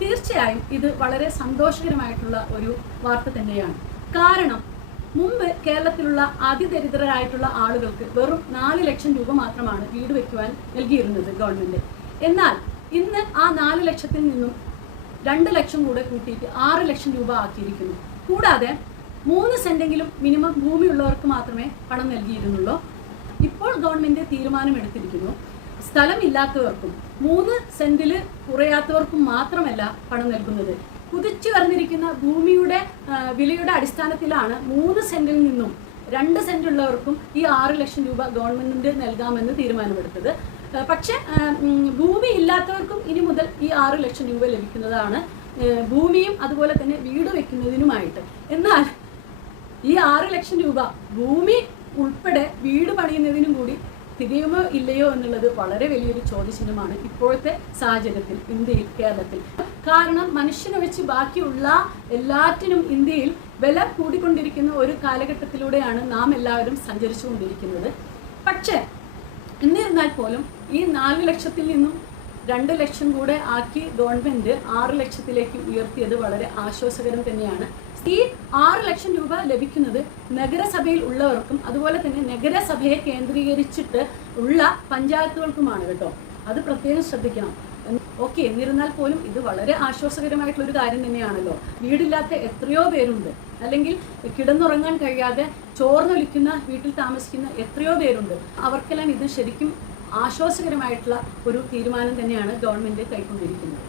തീർച്ചയായും ഇത് വളരെ സന്തോഷകരമായിട്ടുള്ള ഒരു വാർത്ത തന്നെയാണ്. കാരണം മുമ്പ് കേരളത്തിലുള്ള അതിദരിദ്രരായിട്ടുള്ള ആളുകൾക്ക് വെറും 4 ലക്ഷം രൂപ മാത്രമാണ് വീട് വയ്ക്കുവാൻ നൽകിയിരുന്നത് ഗവൺമെൻറ്. എന്നാൽ ഇന്ന് ആ 4 ലക്ഷത്തിൽ നിന്നും 2 ലക്ഷം കൂടെ കൂട്ടിയിട്ട് 6 ലക്ഷം രൂപ ആക്കിയിരിക്കുന്നു. കൂടാതെ 3 സെൻറ്റെങ്കിലും മിനിമം ഭൂമിയുള്ളവർക്ക് മാത്രമേ പണം നൽകിയിരുന്നുള്ളൂ. ഇപ്പോൾ ഗവൺമെൻറ് തീരുമാനമെടുത്തിരിക്കുന്നു, സ്ഥലമില്ലാത്തവർക്കും 3 സെൻറ്റിൽ കുറയാത്തവർക്കും മാത്രമല്ല പണം നൽകുന്നത്. കുതിച്ചു വന്നിരിക്കുന്ന ഭൂമിയുടെ വിലയുടെ അടിസ്ഥാനത്തിലാണ് 3 സെൻറ്റിൽ നിന്നും 2 സെൻറ്റ് ഉള്ളവർക്കും ഈ 6 ലക്ഷം രൂപ ഗവൺമെൻറ് നൽകാമെന്ന് തീരുമാനമെടുത്തത്. പക്ഷേ ഭൂമി ഇല്ലാത്തവർക്കും ഇനി മുതൽ ഈ 6 ലക്ഷം രൂപ ലഭിക്കുന്നതാണ്, ഭൂമിയും അതുപോലെ തന്നെ വീട് വയ്ക്കുന്നതിനുമായിട്ട്. എന്നാൽ ഈ 6 ലക്ഷം രൂപ ഭൂമി ഉൾപ്പെടെ വീട് പണിയുന്നതിനും കൂടി തികയുമോ ഇല്ലയോ എന്നുള്ളത് വളരെ വലിയൊരു ചോദ്യചിഹ്നമാണ് ഇപ്പോഴത്തെ സാഹചര്യത്തിൽ ഇന്ത്യയിൽ, കേരളത്തിൽ. കാരണം മനുഷ്യനെ വെച്ച് ബാക്കിയുള്ള എല്ലാറ്റിനും ഇന്ത്യയിൽ വില കൂടിക്കൊണ്ടിരിക്കുന്ന ഒരു കാലഘട്ടത്തിലൂടെയാണ് നാം എല്ലാവരും സഞ്ചരിച്ചു കൊണ്ടിരിക്കുന്നത്. പക്ഷേ എന്നിരുന്നാൽ പോലും ഈ 4 ലക്ഷത്തിൽ നിന്നും 2 ലക്ഷം കൂടെ ആക്കി ഗവൺമെൻറ് 6 ലക്ഷത്തിലേക്ക് ഉയർത്തിയത് വളരെ ആശ്വാസകരം തന്നെയാണ്. ഈ 6 ലക്ഷം രൂപ ലഭിക്കുന്നത് നഗരസഭയിൽ ഉള്ളവർക്കും അതുപോലെ തന്നെ നഗരസഭയെ കേന്ദ്രീകരിച്ചിട്ട് ഉള്ള പഞ്ചായത്തുകൾക്കുമാണ് കേട്ടോ. അത് പ്രത്യേകം ശ്രദ്ധിക്കണം. ഓക്കെ, എന്നിരുന്നാൽ പോലും ഇത് വളരെ ആശ്വാസകരമായിട്ടുള്ളൊരു കാര്യം തന്നെയാണല്ലോ. വീടില്ലാത്ത എത്രയോ പേരുണ്ട്, അല്ലെങ്കിൽ കിടന്നുറങ്ങാൻ കഴിയാതെ ചോർന്നൊലിക്കുന്ന വീട്ടിൽ താമസിക്കുന്ന എത്രയോ പേരുണ്ട്. അവർക്കെല്ലാം ഇത് ശരിക്കും ആശ്വാസകരമായിട്ടുള്ള ഒരു തീരുമാനം തന്നെയാണ് ഗവൺമെൻറ് കൈക്കൊണ്ടിരിക്കുന്നത്.